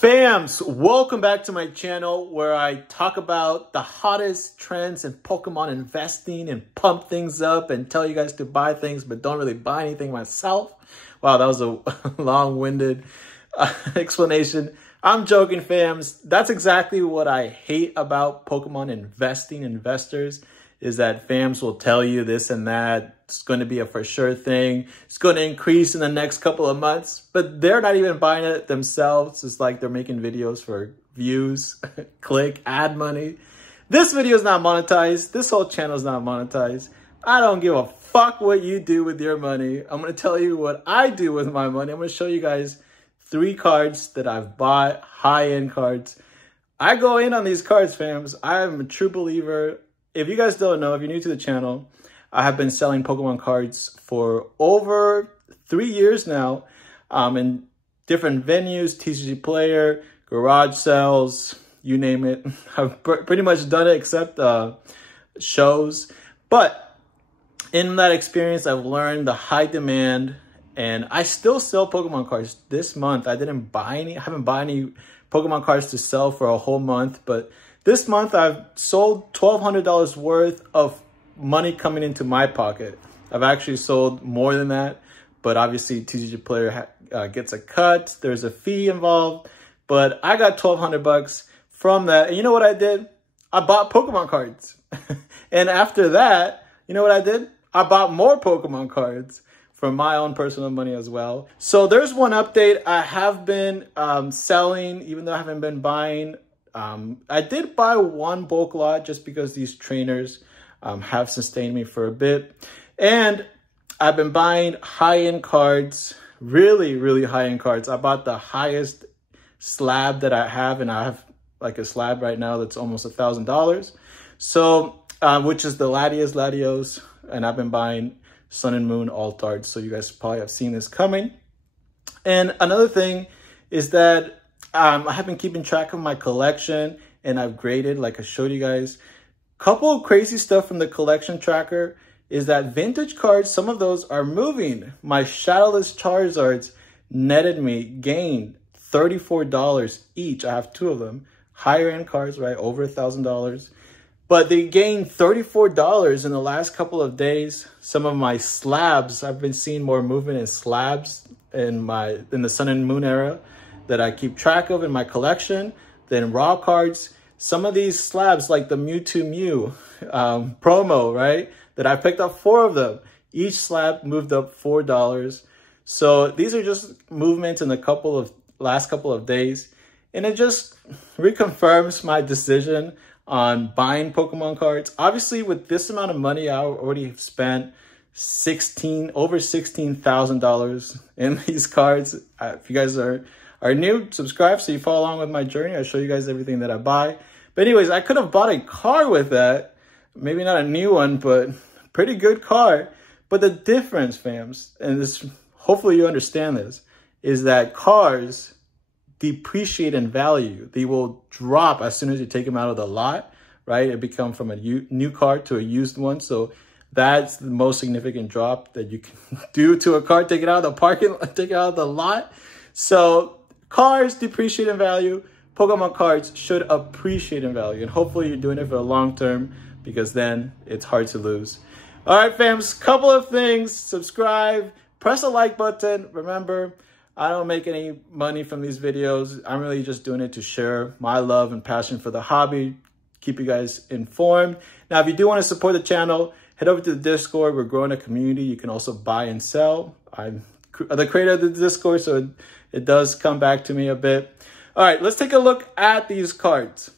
Fams, welcome back to my channel where I talk about the hottest trends in Pokemon investing and pump things up and tell you guys to buy things but don't really buy anything myself. Wow, that was a long-winded explanation. I'm joking, fams. That's exactly what I hate about Pokemon investing. Investors is that fams will tell you this and that. It's going to be a for sure thing. It's going to increase in the next couple of months, but they're not even buying it themselves. It's like they're making videos for views, click, ad money. This video is not monetized. This whole channel is not monetized. I don't give a fuck what you do with your money. I'm going to tell you what I do with my money. I'm going to show you guys 3 cards that I've bought, high-end cards. I go in on these cards, fams. I am a true believer. If you guys don't know, if you're new to the channel, I have been selling Pokemon cards for over 3 years now in different venues, TCG Player, garage sales, you name it. I've pretty much done it except shows. But in that experience, I've learned the high demand, and I still sell Pokemon cards this month. I haven't bought any Pokemon cards to sell for a whole month, but this month I've sold $1,200 worth of money coming into my pocket. I've actually sold more than that, but obviously TCG Player gets a cut. There's a fee involved, but I got $1,200 from that. And you know what I did? I bought Pokemon cards. And after that, you know what I did? I bought more Pokemon cards from my own personal money as well. So there's one update. I have been selling, even though I haven't been buying. I did buy one bulk lot just because these trainers have sustained me for a bit. And I've been buying high-end cards, really high-end cards. I bought the highest slab that I have, and I have like a slab right now that's almost $1,000. So, which is the Latios, and I've been buying Sun and Moon Altards. So you guys probably have seen this coming. And another thing is that I have been keeping track of my collection, and I've graded, like I showed you guys. Couple of crazy stuff from the collection tracker is that vintage cards, some of those are moving. My Shadowless Charizards gained $34 each. I have 2 of them. Higher end cards, right? Over $1,000. But they gained $34 in the last couple of days. Some of my slabs, I've been seeing more movement in slabs in the Sun and Moon era that I keep track of in my collection than raw cards. Some of these slabs, like the Mewtwo Mew promo, right? That I picked up 4 of them. Each slab moved up $4. So these are just movements in the last couple of days. And it just reconfirms my decision on buying Pokemon cards. Obviously, with this amount of money, I already spent over $16,000 in these cards. If you guys are new, subscribe so you follow along with my journey. I show you guys everything that I buy. But anyways, I could have bought a car with that. Maybe not a new one, but pretty good car. But the difference, fams, and this, hopefully you understand this, is that cars depreciate in value. They will drop as soon as you take them out of the lot, right? It becomes from a new car to a used one. So that's the most significant drop that you can do to a car. Take it out of the parking lot, take it out of the lot. So cars depreciate in value. Pokemon cards should appreciate in value. And hopefully you're doing it for the long term, because then it's hard to lose. All right, fams, couple of things. Subscribe, press the like button. Remember, I don't make any money from these videos. I'm really just doing it to share my love and passion for the hobby, keep you guys informed. Now, if you do want to support the channel, head over to the Discord. We're growing a community. You can also buy and sell. I'm the creator of the Discord, so it does come back to me a bit. All right, let's take a look at these cards.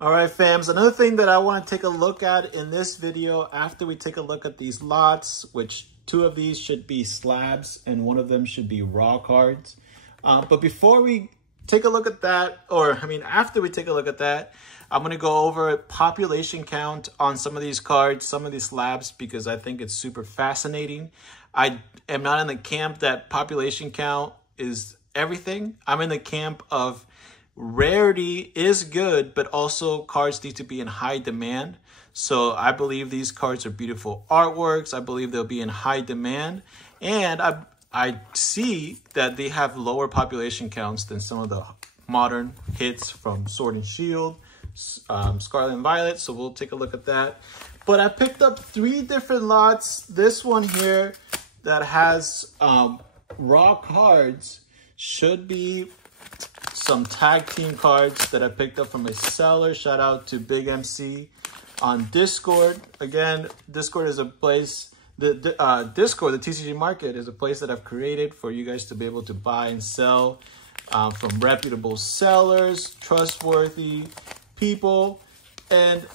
All right, fams, another thing that I want to take a look at in this video after we take a look at these lots, which 2 of these should be slabs and 1 of them should be raw cards. But before we take a look at that, after we take a look at that, I'm going to go over population count on some of these cards, some of these slabs, because I think it's super fascinating. I am not in the camp that population count is everything. I'm in the camp of rarity is good, but also cards need to be in high demand. So I believe these cards are beautiful artworks. I believe they'll be in high demand. And I see that they have lower population counts than some of the modern hits from Sword and Shield, Scarlet and Violet, so we'll take a look at that. But I picked up 3 different lots. This one here that has raw cards should be some tag team cards that I picked up from a seller. Shout out to Big MC on Discord. Again, Discord is a place, Discord, the TCG market, is a place that I've created for you guys to be able to buy and sell from reputable sellers, trustworthy people. And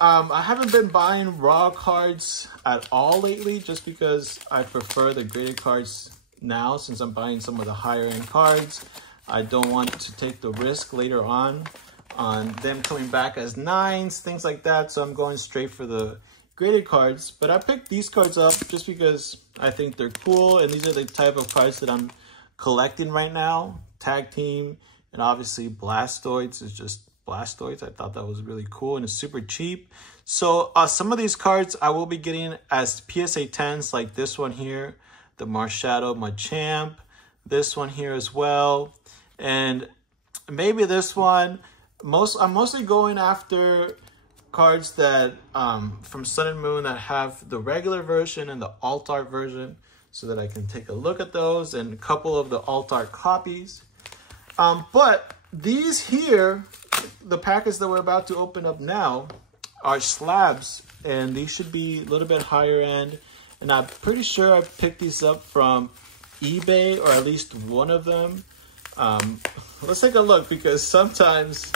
I haven't been buying raw cards at all lately, just because I prefer the graded cards now, since I'm buying some of the higher end cards. I don't want to take the risk later on them coming back as 9s, things like that. So I'm going straight for the graded cards. But I picked these cards up just because I think they're cool. And these are the type of cards that I'm collecting right now. Tag Team, and obviously Blastoids is just Blastoids. I thought that was really cool, and it's super cheap. So some of these cards I will be getting as PSA 10s, like this one here, the Marshadow Machamp, this one here as well, and maybe this one. I'm mostly going after cards that from Sun and Moon that have the regular version and the alt art version, so that I can take a look at those, and a couple of the alt art copies. But these here, the packets that we're about to open up now, are slabs, and these should be a little bit higher end. And I'm pretty sure I picked these up from eBay, or at least one of them. Let's take a look, because sometimes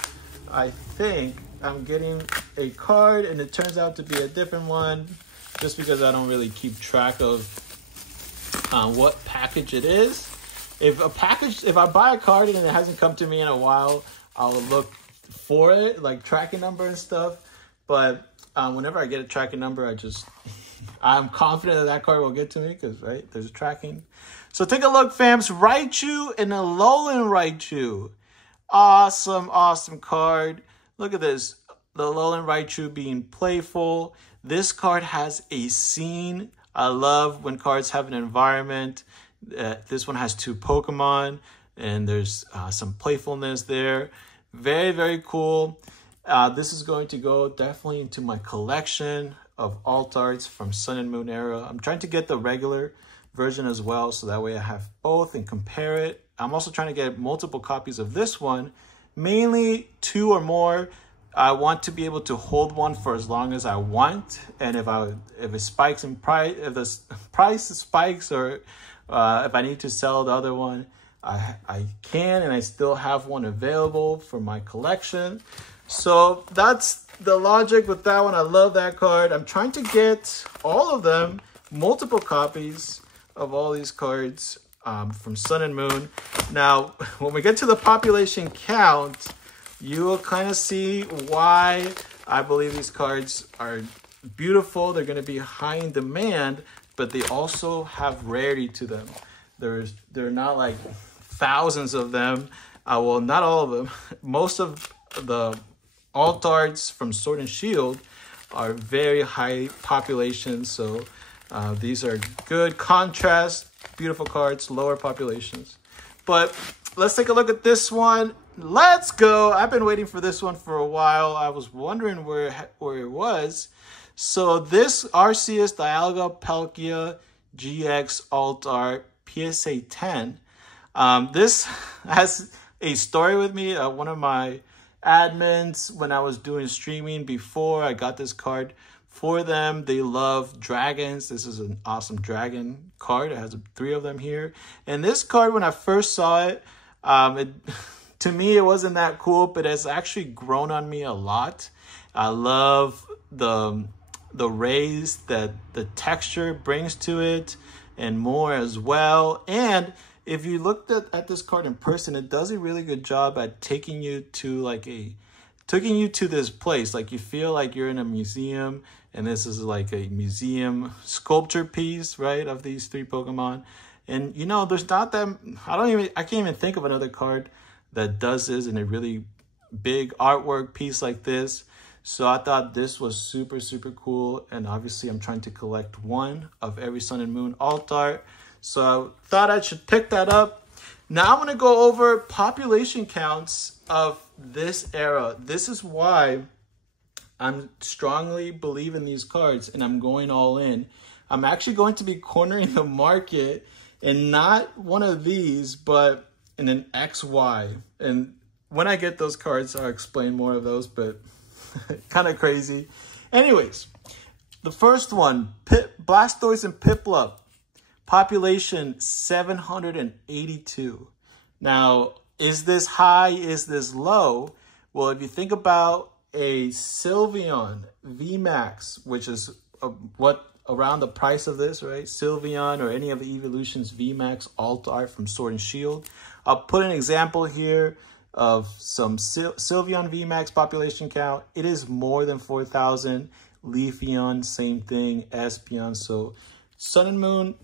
I think I'm getting a card and it turns out to be a different one, just because I don't really keep track of what package it is. If I buy a card and it hasn't come to me in a while, I'll look for it, like tracking number and stuff. But whenever I get a tracking number, I'm confident that that card will get to me, because, right, there's tracking. So take a look, fams. Raichu and Alolan Raichu. Awesome, awesome card. Look at this. The Alolan Raichu being playful. This card has a scene. I love when cards have an environment. This one has 2 Pokemon, and there's some playfulness there. Very, very cool. This is going to go definitely into my collection of alt arts from Sun and Moon era. I'm trying to get the regular version as well, so that way I have both and compare it. I'm also trying to get multiple copies of this one, mainly 2 or more. I want to be able to hold one for as long as I want, and if it spikes in price, if the price spikes, or if I need to sell the other one, I can, and I still have one available for my collection. So that's the logic with that one. I love that card. I'm trying to get all of them, multiple copies of all these cards from Sun and Moon. Now, when we get to the population count, you will kind of see why I believe these cards are beautiful. They're going to be high in demand, but they also have rarity to them. They're not like thousands of them. Well, not all of them. Most of the alt arts from Sword and Shield are very high populations. So these are good contrast, beautiful cards, lower populations. But let's take a look at this one. Let's go. I've been waiting for this one for a while. I was wondering where it was. So this Arceus Dialga Palkia GX Alt Art PSA 10. This has a story with me. One of my admins, when I was doing streaming before, I got this card for them. They love dragons. This is an awesome dragon card. It has 3 of them here. And this card, when I first saw it, to me, it wasn't that cool, but it's actually grown on me a lot. I love the rays that the texture brings to it, and more as well. And if you looked at this card in person, it does a really good job at taking you to this place. Like, you feel like you're in a museum, and this is like a museum sculpture piece, right, of these 3 Pokemon. And you know, there's not that, I can't even think of another card that does this in a really big artwork piece like this. So I thought this was super, super cool. And obviously I'm trying to collect one of every Sun and Moon alt art. So I thought I should pick that up. Now I'm going to go over population counts of this era. This is why I'm strongly believe in these cards and I'm going all in. I'm actually going to be cornering the market and not one of these, but in an XY. And when I get those cards, I'll explain more of those, but kind of crazy. Anyways, the first one, Blastoise and Piplup, population 782. Now, is this high? Is this low? Well, if you think about a Sylveon VMAX, which is what around the price of this, right? Sylveon or any of the Evolutions VMAX Alt Art from Sword and Shield. I'll put an example here of some Sylveon VMAX population count. It is more than 4,000. Leafeon, same thing. Espeon. So Sun and Moon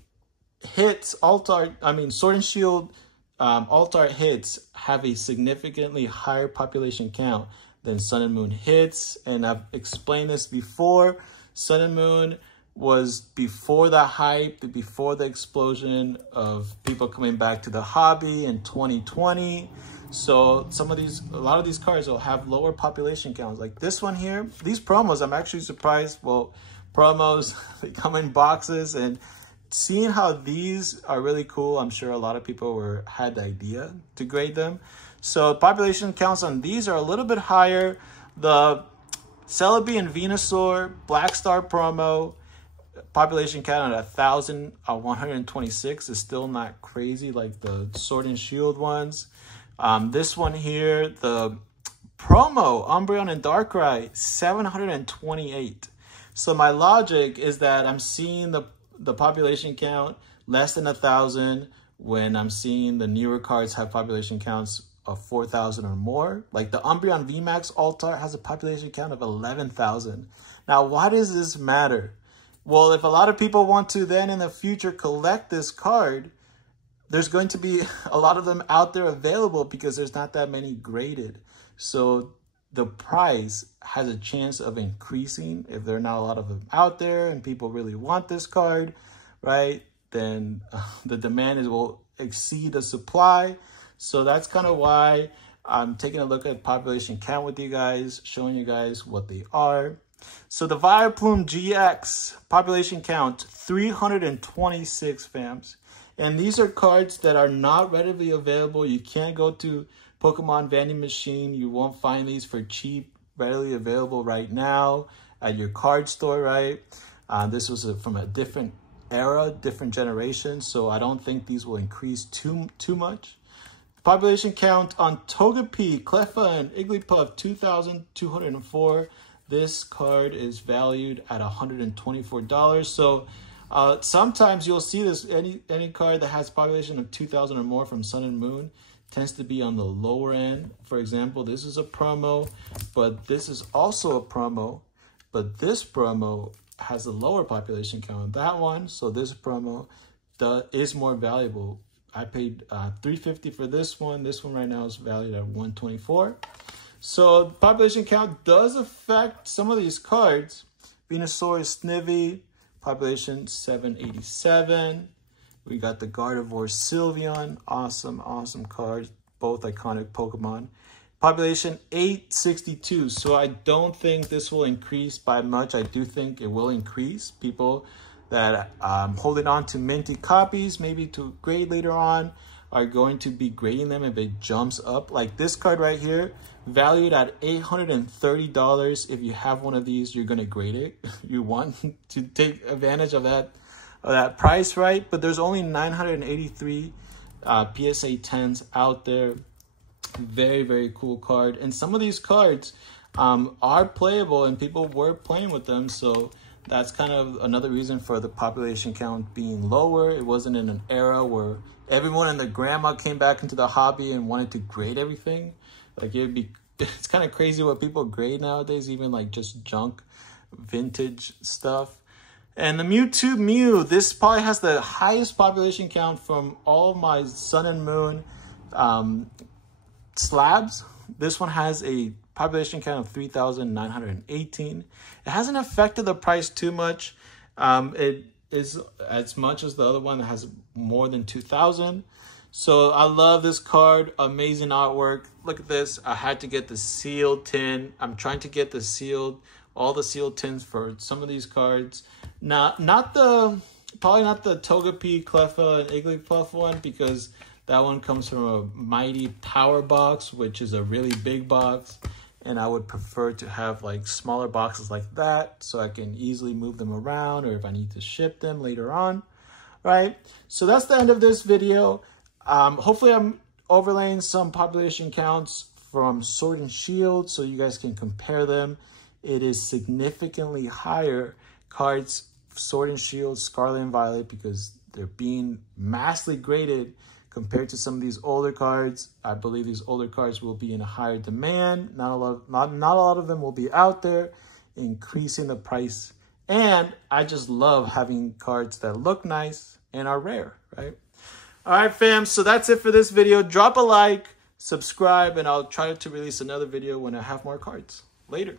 hits, Sword and Shield Alt Art hits have a significantly higher population count than Sun and Moon hits. And I've explained this before. Sun and Moon was before the hype, before the explosion of people coming back to the hobby in 2020. So a lot of these cards will have lower population counts. Like this one here, these promos, I'm actually surprised. Well, promos, they come in boxes, and seeing how these are really cool, I'm sure a lot of people had the idea to grade them. So population counts on these are a little bit higher. The Celebi and Venusaur Black Star promo, population count at 1,126 is still not crazy like the Sword and Shield ones. This one here, the promo Umbreon and Darkrai, 728. So my logic is that I'm seeing the population count less than 1,000 when I'm seeing the newer cards have population counts of 4,000 or more. Like the Umbreon VMAX Alt Art has a population count of 11,000. Now, why does this matter? Well, if a lot of people want to then in the future collect this card, there's going to be a lot of them out there available because there's not that many graded. So the price has a chance of increasing if there are not a lot of them out there and people really want this card, right? Then the demand will exceed the supply. So that's kind of why I'm taking a look at population count with you guys, showing you guys what they are. So the Vileplume GX, population count, 326 fams. And these are cards that are not readily available. You can't go to Pokemon vending machine. You won't find these for cheap, readily available right now at your card store, right? This was from a different era, different generation. So I don't think these will increase too much. Population count on Togepi, Cleffa, and Igglypuff, 2,204. This card is valued at $124. So sometimes you'll see this, any card that has population of 2,000 or more from Sun and Moon tends to be on the lower end. For example, this is a promo, but this is also a promo, but this promo has a lower population count than that one. So this promo is more valuable. I paid $350 for this one. This one right now is valued at $124. So population count does affect some of these cards. Venusaur, Snivy, population 787. We got the Gardevoir, Sylveon, awesome card, both iconic Pokemon. Population 862. So I don't think this will increase by much. I do think it will increase. People that holding on to minty copies, maybe to grade later on, are going to be grading them if it jumps up. Like this card right here, valued at $830. If you have one of these, you're gonna grade it. You want to take advantage of that price, right? But there's only 983 PSA 10s out there. Very cool card. And some of these cards are playable and people were playing with them. So that's kind of another reason for the population count being lower. It wasn't in an era where everyone and their grandma came back into the hobby and wanted to grade everything. Like it's kind of crazy what people grade nowadays, even like just junk vintage stuff. And the Mewtwo Mew, this probably has the highest population count from all my Sun and Moon slabs. This one has a population count of 3,918. It hasn't affected the price too much. It is as much as the other one that has more than 2,000. So I love this card. Amazing artwork. Look at this. I had to get the sealed tin. I'm trying to get all the sealed tins for some of these cards. Probably not the Togepi, Cleffa, and Igglybuff one, because that one comes from a Mighty Power box, which is a really big box. And I would prefer to have like smaller boxes like that so I can easily move them around, or if I need to ship them later on, right? So that's the end of this video. Hopefully I'm overlaying some population counts from Sword and Shield so you guys can compare them. It is significantly higher cards, Sword and Shield, Scarlet and Violet, because they're being massively graded compared to some of these older cards. I believe these older cards will be in a higher demand. Not a lot of them will be out there, increasing the price. And I just love having cards that look nice and are rare, right? All right, fam. So that's it for this video. Drop a like, subscribe, and I'll try to release another video when I have more cards. Later.